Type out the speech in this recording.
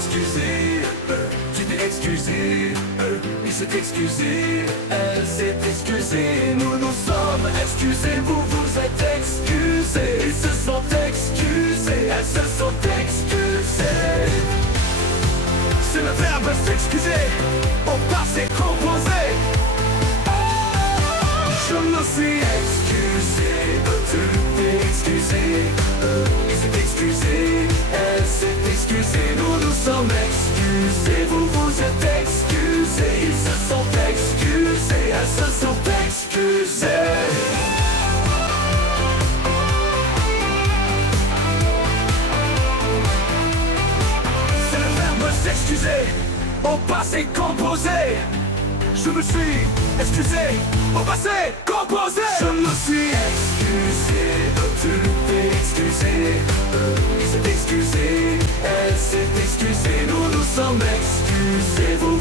excusé, tu t'es excusé, il s'est excusé, elle s'est excusée. Nous nous sommes excusés, vous vous êtes excusés. Ils se sont excusés, elles se sont excusées. C'est le verbe s'excuser, au passé composé. Je me suis excusé, tu t'es excusé, il s'est excusé, elle s'est excusée. Nous nous sommes excusés, vous vous êtes excusés. Ils se sont excusés, elles se sont excusées. C'est le verbe s'excuser, au passé composé. Je me suis excusé, au passé composé. Je me suis excusé, tu t'es excusé, il s'est excusé, elle s'est excusée. Nous nous sommes excusés, vous